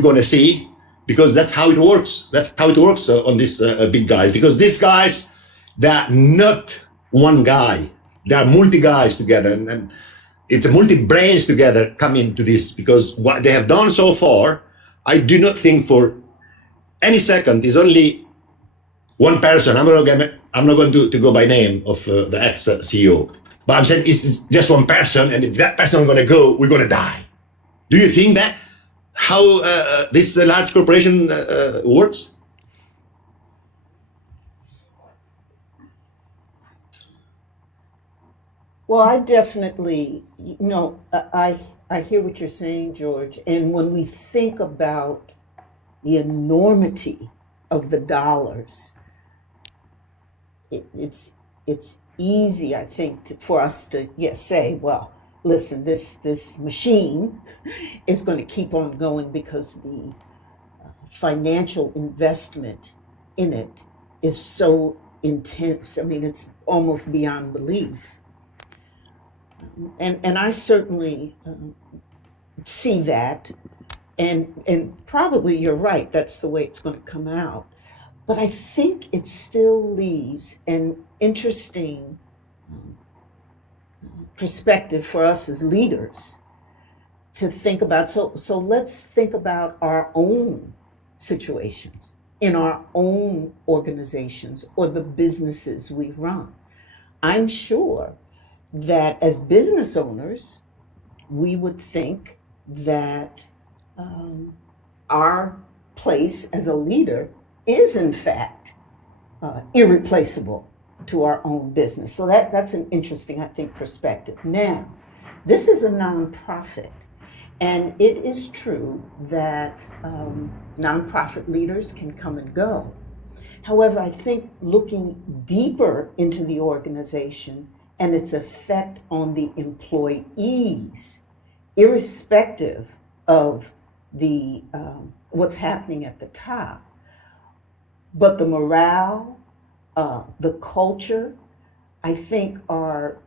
going to see, because that's how it works. That's how it works on these big guys. Because these guys, they're not one guy. They are multi guys together, and it's a multi brains together come into this. Because what they have done so far, I do not think for any second is only one person. I'm not going to go by name of the ex CEO, but I'm saying it's just one person, and if that person is going to go, we're going to die. Do you think that how this large corporation works? Well, I definitely, I hear what you're saying, George. And when we think about the enormity of the dollars, it's easy, I think, for us to say, well, listen, this machine is going to keep on going because the financial investment in it is so intense. I mean, it's almost beyond belief. And I certainly see that, and probably you're right. That's the way it's going to come out. But I think it still leaves an interesting perspective for us as leaders to think about. So let's think about our own situations in our own organizations or the businesses we run. I'm sure that as business owners, we would think that our place as a leader is, in fact, irreplaceable to our own business. So that's an interesting, I think, perspective. Now, this is a nonprofit, and it is true that nonprofit leaders can come and go. However, I think looking deeper into the organization and its effect on the employees, irrespective of the what's happening at the top, but the morale, the culture, I think are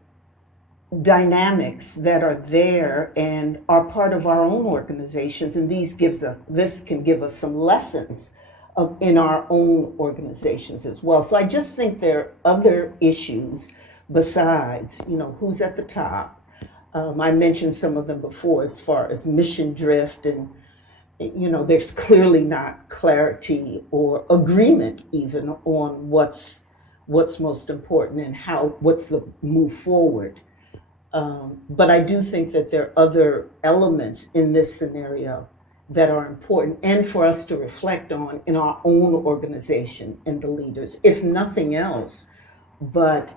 dynamics that are there and are part of our own organizations, and this can give us some lessons in our own organizations as well. So I just think there are other issues besides, who's at the top. I mentioned some of them before as far as mission drift, and there's clearly not clarity or agreement even on what's most important and what's the move forward. But I do think that there are other elements in this scenario that are important and for us to reflect on in our own organization and the leaders, if nothing else, but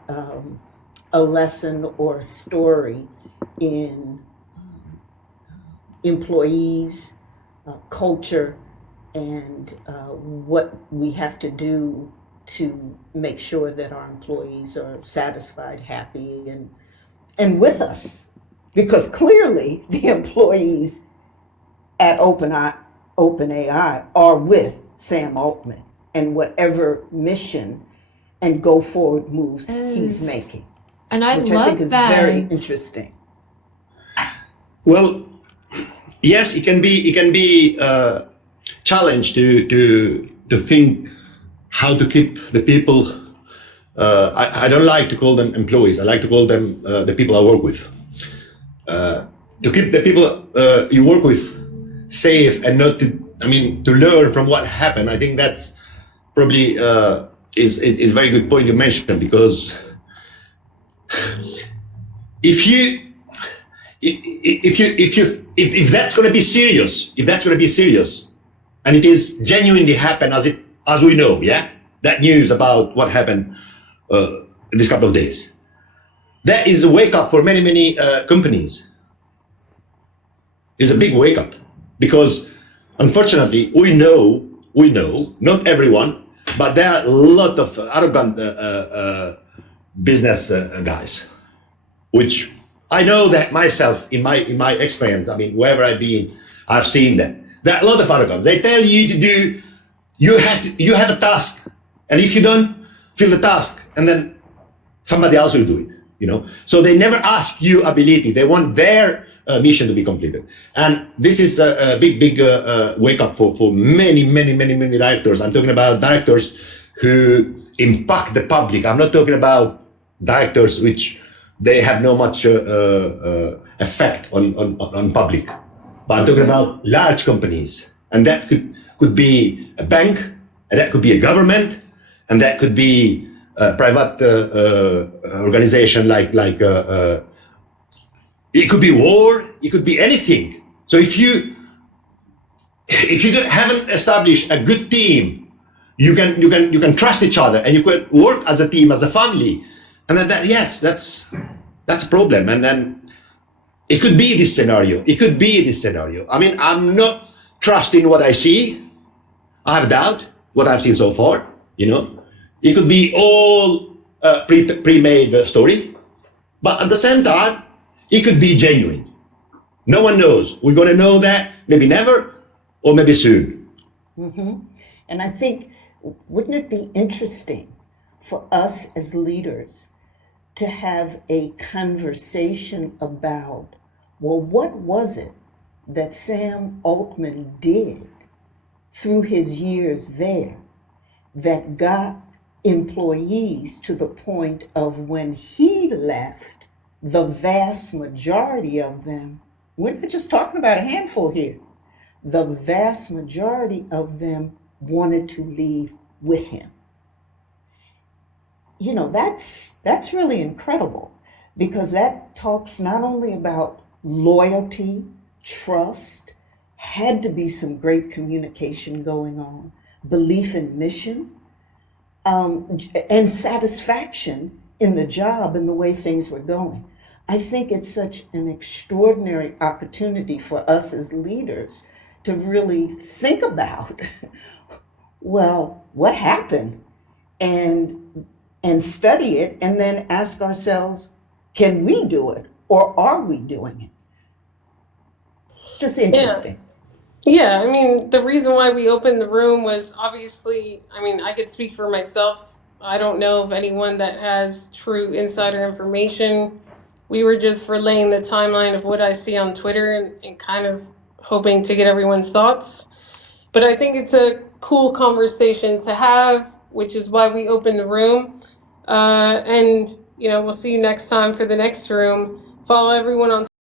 a lesson or a story in employees, culture, and what we have to do to make sure that our employees are satisfied, happy, and with us. Because clearly the employees at OpenAI are with Sam Altman and whatever mission and go forward moves he's making. And I which love I think is that. very interesting. Well, yes, it can be challenge to think how to keep the people. I don't like to call them employees. I like to call them the people I work with. To keep the people you work with safe and not to learn from what happened. I think that's probably is a very good point you mentioned, because if that's going to be serious, and it is genuinely happen as we know, that news about what happened in this couple of days, that is a wake up for many companies. It's a big wake up, because unfortunately we know not everyone, but there are a lot of arrogant business guys, which I know that myself in my experience. Wherever I've been, I've seen that there are a lot of arrogance. They tell you to do, you have a task, and if you don't fill the task, and then somebody else will do it. So they never ask you ability. They want their mission to be completed. And this is a big wake up for many directors. I'm talking about directors who impact the public. I'm not talking about directors which they have no much effect on public. But I'm talking about large companies, and that could be a bank, and that could be a government, and that could be a private organization like it could be war, it could be anything. So if you haven't established a good team, you can trust each other, and you can work as a team, as a family, and yes, that's a problem. And then it could be this scenario. It could be this scenario. I mean, I'm not trusting what I see. I have doubt what I've seen so far. It could be all pre-made story, but at the same time, it could be genuine. No one knows. We're going to know that maybe never, or maybe soon. And I think, wouldn't it be interesting for us as leaders to have a conversation about, well, what was it that Sam Altman did through his years there that got employees to the point of when he left, the vast majority of them, we're not just talking about a handful here, the vast majority of them wanted to leave with him. That's really incredible, because that talks not only about loyalty, trust, had to be some great communication going on, belief in mission, and satisfaction in the job and the way things were going. I think it's such an extraordinary opportunity for us as leaders to really think about, well, what happened, and study it, and then ask ourselves, can we do it, or are we doing it? It's just interesting. Yeah, I mean, the reason why we opened the room was obviously, I mean, I could speak for myself. I don't know of anyone that has true insider information. We were just relaying the timeline of what I see on Twitter and kind of hoping to get everyone's thoughts. But I think it's a cool conversation to have, which is why we opened the room. And, we'll see you next time for the next room. Follow everyone on